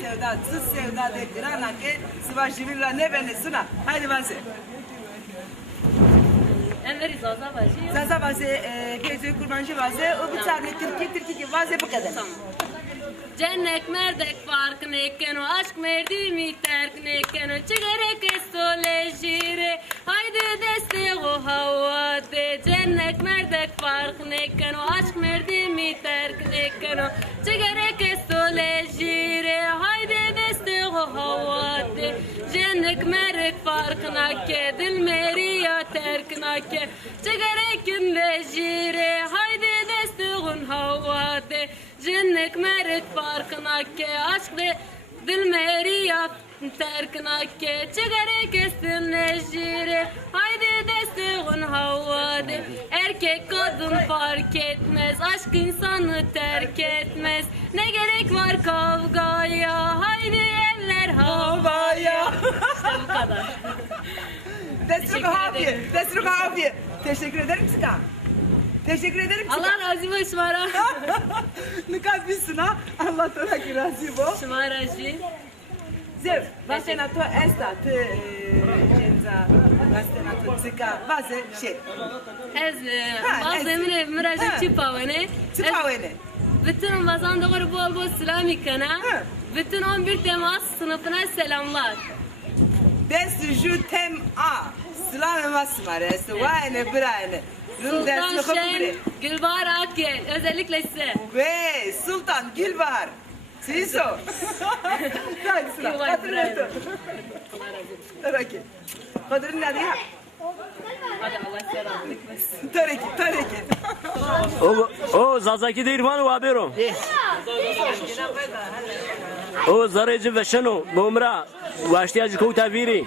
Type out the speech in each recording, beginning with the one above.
sevda, sız sevda de grana ke sıvaşı villa ne beni suna. Haydi vaze. Enveri zaza başı. Zaza vaze, gece kurbancı vaze, o bir tane Türkiye ki vaze bu kadar. Tamam. Cennet merdek fark nekken o aşk merdi mi terk nekken o çıgarek estole jire haydi deste o havade cennet merdek fark nekken o aşk merdi mi terk nekken o çıgarek estole jire haydi deste o havade cennet merdek fark nakke dil meri ya terk nakke çıgarek inde jire haydi deste o havade cennet merdek farkına ke aşk de dil meri yap terkına ke çıgarek estin nejire haydi desteğin havade erkek kadın fark etmez aşk insanı terk etmez ne gerek var kavgaya haydi eller havaya işte bu kadar. Destek afiye. Teşekkür ederim Sıka. Teşekkür ederim Sıka. Allah razı olsun şmara. Nikaz bilsin ha. Allah sana ki razı bo. Şmara ji. Zev, vaste na to esta, te cenza, vaste na to Sıka, vaze şey. Ez bazı emre müracı çipavane. Tıpavene. Bütün Ramazan doğru bol bol selam ikana. Bütün 11 Temmuz sınıfına selamlar. Desi ju tem a. Selam masmare, vayne birayne. Sultan Şen, Gülbahar Akyel, özellikle size. Ve Sultan Gülbahar. Siso. Hadi sıra. Gülbahar Hatırlatın. Taraki. Kadrin ne diyor? Hadi Allah selametlik versin. Taraki. O zazaki de irfan و abero. O zareci ve şeno bomra vaştiyacı kouta viri.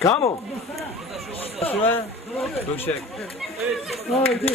Kamo? Döşek. Tamam hadi.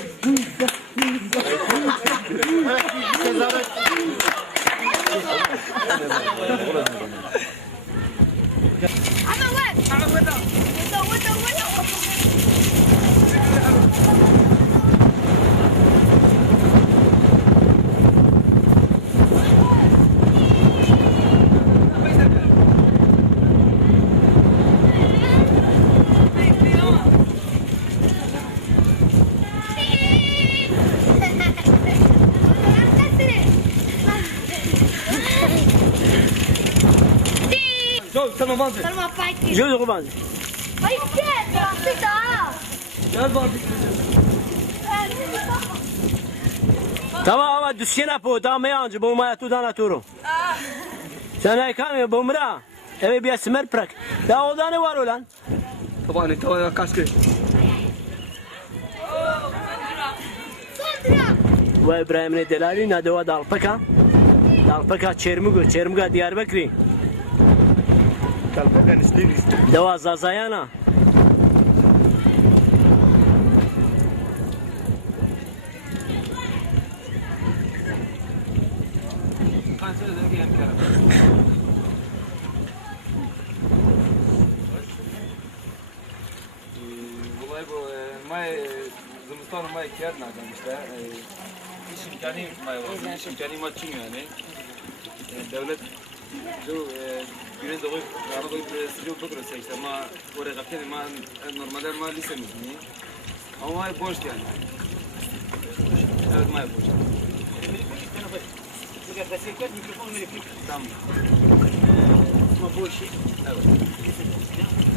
Jozo kuban. Gel bak. Tamam ama düşkene po tamam yancı bomaya tudana turu. Sen aykan bomra. Eve bir smer prak. Ya o da ne var ulan? Tamam kaç kere. Ve İbrahim'in delali ne deva dalpaka. Dalpaka Çermuga Diyarbakır'ı. Kalpakan istedi. Deva Zazayana. Olay bu. May Zımıstan may kıyat nereden işte. İş imkanı may var. İş imkanı may çim yani. Devlet جو بیرون دوغی راه سیجو بکره سیست ما وره قطعی ما نرماله ما لیسه میزنی اما ما boş yani evet ma boş tamam ma boş evet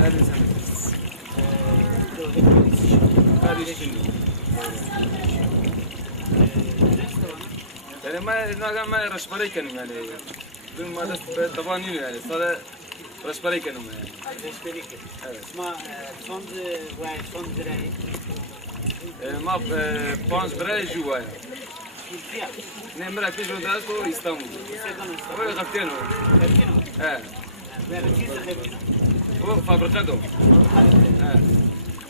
hadi sen hadi şimdi yani ma رشبری کنیم yani dün madde tabanıyor yani sonra رشبری کنیم yani رشبری کنیم evet ما چند وای چند برای ما 5 برای جوای ترکیه ne مرا پیش رو داشت تو İstanbul o قفتين o evet böyle çizim o fabrikado evet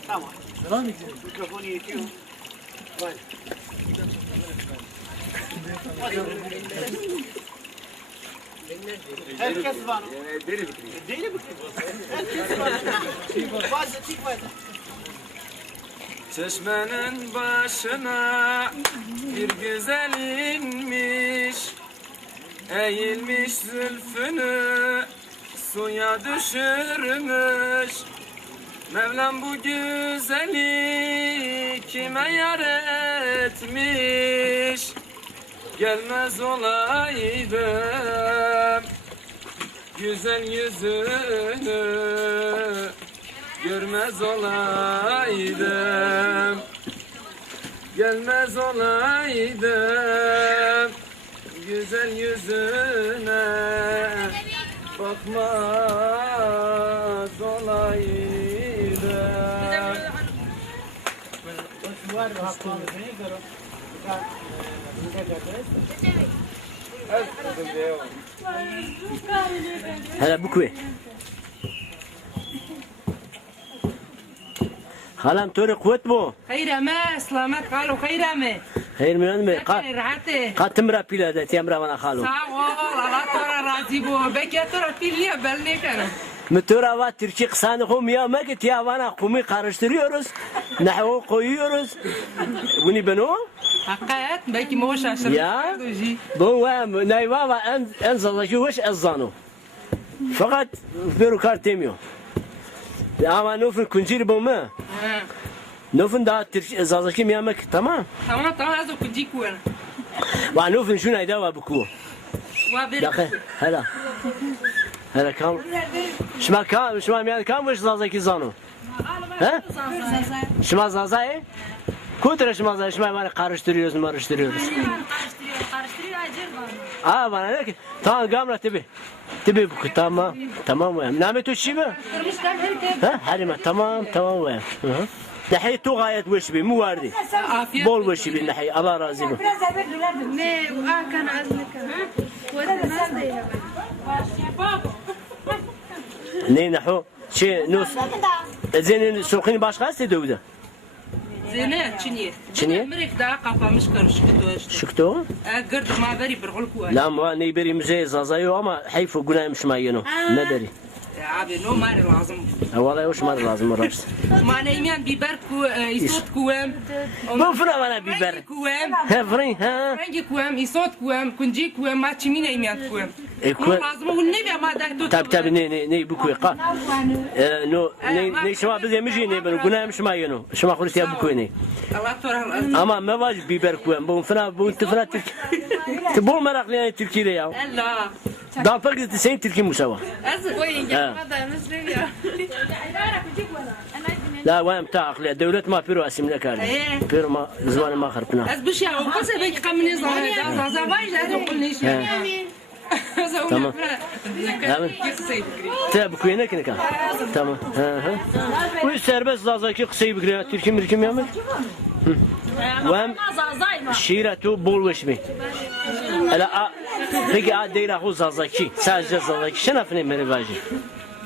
tamam devam edelim mikrofonu yetiyor vay herkes var deli bitiyor deli bitiyor herkes var fazla çık fazla çeşmenin başına bir güzelin mi Eğilmiş zülfünü suya düşürmüş. Mevlam bu güzeli kime yar etmiş? Gelmez olaydım güzel yüzünü, görmez olaydım, gelmez olaydım güzel yüzüne, bakmaz olaydım. هلا بكوي خالم توري قوت بو خير ما سلامت قالوا خير ما خير من مي راحتي قا تمرا بيلا ده تمرا وانا خالو ساعة والله ترى راضي بو بكي ترى في لي بلني كان متورا va Türkçe kısanı kum ya meket ya bana kumu karıştırıyoruz. Nahvu koyuyoruz. Bunu ben o? حقات بكي موش عشان Ya bu ve neyva ve en zazaki hoş ezanı. Fakat bir kart demiyor. Ama nufun kuncir bu mu? Nufun daha Türkçe zazaki mi yemek tamam? تمام تمام هذا كنت كوين Ve nufun şuna idava buku. وابر Dakika hala. Hala kam. Şma kam şma yani kam hoş zazaki zanı. He? Şma zazayı? Kutra şma zazayı şma bana karıştırıyoruz. Karıştırıyor acır bana. Bana ne ki? Tamam gamra tibi. Tibi bu tamam. Tamam ya. Namet o şey mi? Ha? Harima tamam ve. Dahi tu gayet وش بي مو واردي. عافية بول وش بي dahi Allah razı olsun. Ne kan azlika. Ne nahu? Şey nus. Zenin sokini başka istedi o da. زينة تشنيه تشنيه؟ مريك دا قفا مش كرشك دوش Şuktu? قرد ما بري برغل كوي La ma ne beri müze zazayı ama hayfu günah müşmayeno. Ne deri? عابي نو ماري لازم Vallahi hoş mar lazım orası. ما نيمان بيبركو يصوت كوام Bu fıra bana biber. كوام He fırın ha. فرنجي كوام يصوت كوام كنجي كوام ما تشمي نيمان كوام كوام. لازم والنبي ما دا Tabi ne bu kuy qa. No ne şuma bize müji ne ben günah müşmayeno. Şuma kurti ya bu kuy ne. الله ترى Ama mevaj biber kuyan. Bu fıra bu tıfıra Türk. Bu meraklı yani Türkiye'de ya. لا Daha farklı sen Türkiye musava. أزل Koyun Ha. yapmadan nasıl ya? لا وين بتاعك دولة ما بيرو اسم لك هذا إيه. بيرو ما زمان ما خربنا أز بشي أو قصة بيك قمني زمان زواج هذا قلني شو تمام. تمام. تاب كوينك نكا تمام ها والسربس زازاكي قصي بكري تركي مركم يعمل وهم شيرته بول وشمي لا رجع ديره هو زازاكي ساجة زازاكي شنفني من باجي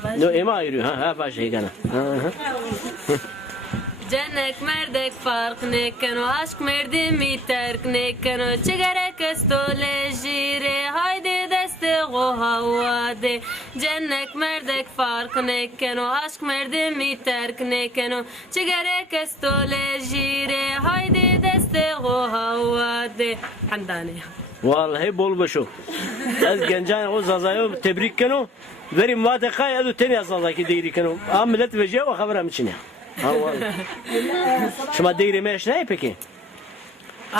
نو إما يرو ها باجي كنا Cennet merdek fark ne keno aşk merdi mi terk ne keno çigerek estole jire haydi deste go havade cennet merdek fark ne keno aşk merdi mi terk ne keno çigerek estole jire haydi deste go havade handane والله بول بشو از گنجان او زازایو تبریک کنو بریم واتقا ادو تنی زازاکی دیری کنو عملت وجه و خبرم چنه ها والله شما دیری میش نه پکی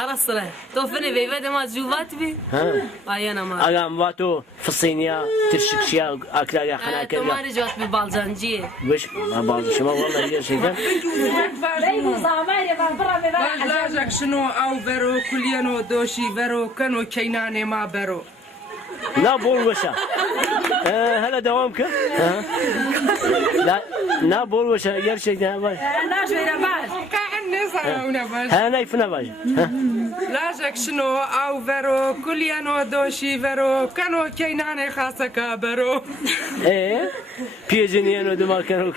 arasla tofene beyve de ma juvat bi ها ayana ma اگام واتو فصینیا ترشکشیا اکرایا خنا کرد tomari juvat bi balcanciye وش ما بعض شما والله یه شیء لاجك شنو أو برو كليانو دوشي برو كانوا كيناني ما برو لا بول وشا هلا دوامك لا لا بول وشا ير شيء ده كأني صارونا باش ها نايفنا باج لاجك شنو أو برو كليانو دوشي برو كانوا كيناني خاصك برو بيجنيانو دما كانوا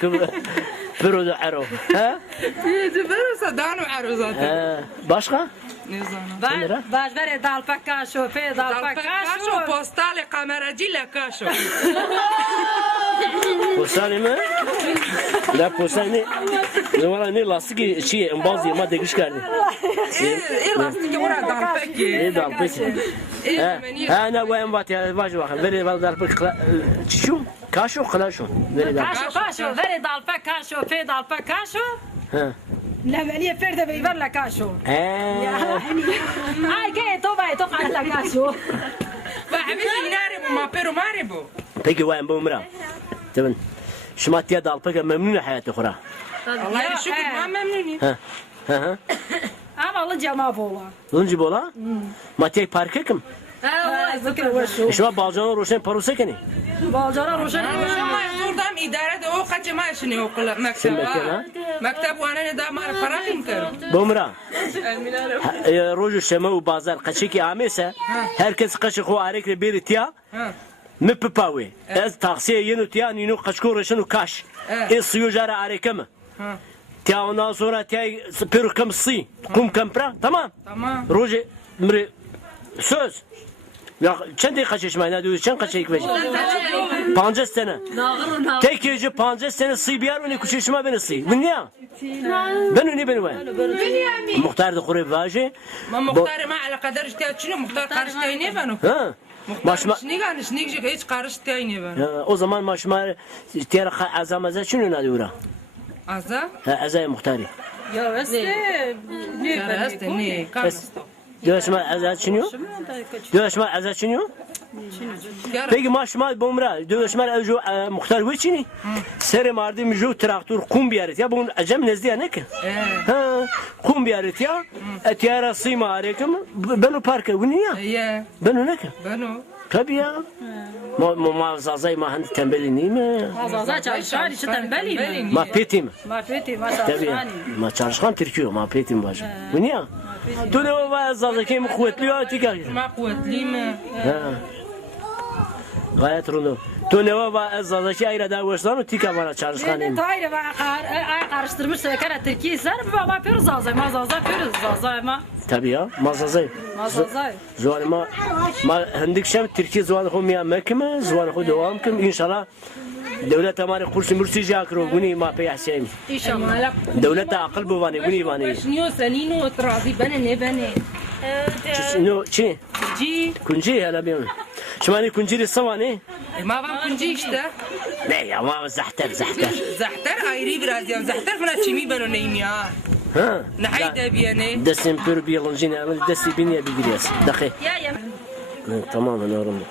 برو عرو ها يجي برو صدانو عروزات باشقه نظام baş ver dal pakaşo fe dal كاشو بوستالي قمر جيلا كاشو Posani mi? La posani. Ne var ne lastik şey embaz yema degiş geldi. Elastik orada dalpeki. İyi dal peki. Ha ne bu embat ya baş bakın. Veri bal dal peki. Şu kaşo kalaşo. Veri dal. Kaşo, veri dalpa kaşo, fe dalpa kaşo. Ha. Lavaliye ferde beyver la kaşo. Ay que to vai to la kaşo. Vahmisi inaribu ma pero maribu. Peki vay bu umra. Tamam. Şmat ya dal peki memnun hayatı kura. Allah'a şükür ma memnunum. Ha. Ama Allah cama bola. Lunci bola? Matya parke kim? Zikr ve şu. Şu balcanın roşen parusa keni. Balcara roşan. Ama zordam idare de o kaç maaşını okula Sen mektep. bekle ha. Mektep wana da mar para kim kar. Bu umra. Rojo şema u bazar kaçıki amese. Herkes kaçı ko arekle bir tiya. Ne pepawe. Ez taksiye yenu tiya ninu kaçko roşenu kaş. Ez suyu jara areke mi? Tiya ondan sonra tiya peru kam si. Kum kampra. Tamam. Tamam. Rojo mre söz. Ya çende kaçışmayın hadi çen kaçayık veç. 50 sene. Tek gece 50 sene sı bir yer onu kuşuşma beni sı. Bu niye? Ben onu beni var. Muhtar da kureb vaje. Ma muhtar ma ala kadar işte şunu muhtar karıştı ne ben o. Ha. Maşma Şniga hiç karıştı ne ben. o zaman maşma tiyar azamaza şunu ne diyor? Aza? Azay muhtari. Ya veste. Ne karıştı. Dövüşme azat şunu? Dövüşme azat şunu? Peki maşma bomra dövüşme evju muhtar veçini. Seri mardim ju traktör kum biyaret ya bunun acem nezdiye ne ki? Ha kum biyaret ya. Etiyara sima aleyküm. Ben o parka bu niye? Ya. Ben o ne ki? Ben o. Tabii ya. Mağazayı mahandi tembeli değil mi? Mağaza çalışan içi tembeli mi? Ma petim. Mafeti Tabii. maşallah. Ma çalışkan Türkiye ma petim var. Bu niye? Tu ne var zaten kuvvetli ya tika. Ma kuvvetli mi? Gayet runu. Tu ne var zaten ayra da başlan tika bana çalışkan. Tayre ay karıştırmış sekere Türkiye ser ama pür zazay mazaza pür zazay ama. Tabii ya. Mazazay. Mazazay. Zuan ma hendik şem Türkiye zuan ho miya mekme zuan ho devam kim inşallah. Devlet hमारे कुर्सी मुर्सी जा करो गुनी माँ पे ऐसे İnşallah. دولت عقل بوانی गुनी बानी شنو سنينو تراضي بنا ne bana. شنو شي Ci. كنجي هلا بيوم شماني كنجي الصواني Ma ben kunci işte. لا يا ما زحتر Zahter ayrı biraz ya. Zahter falan çimi ben o neyim ya. ها Nahayda bir yani. دسم بير بيلنجيني عمل دسي بنيا بيجريس دقيق Ya ya. تمام انا رمضان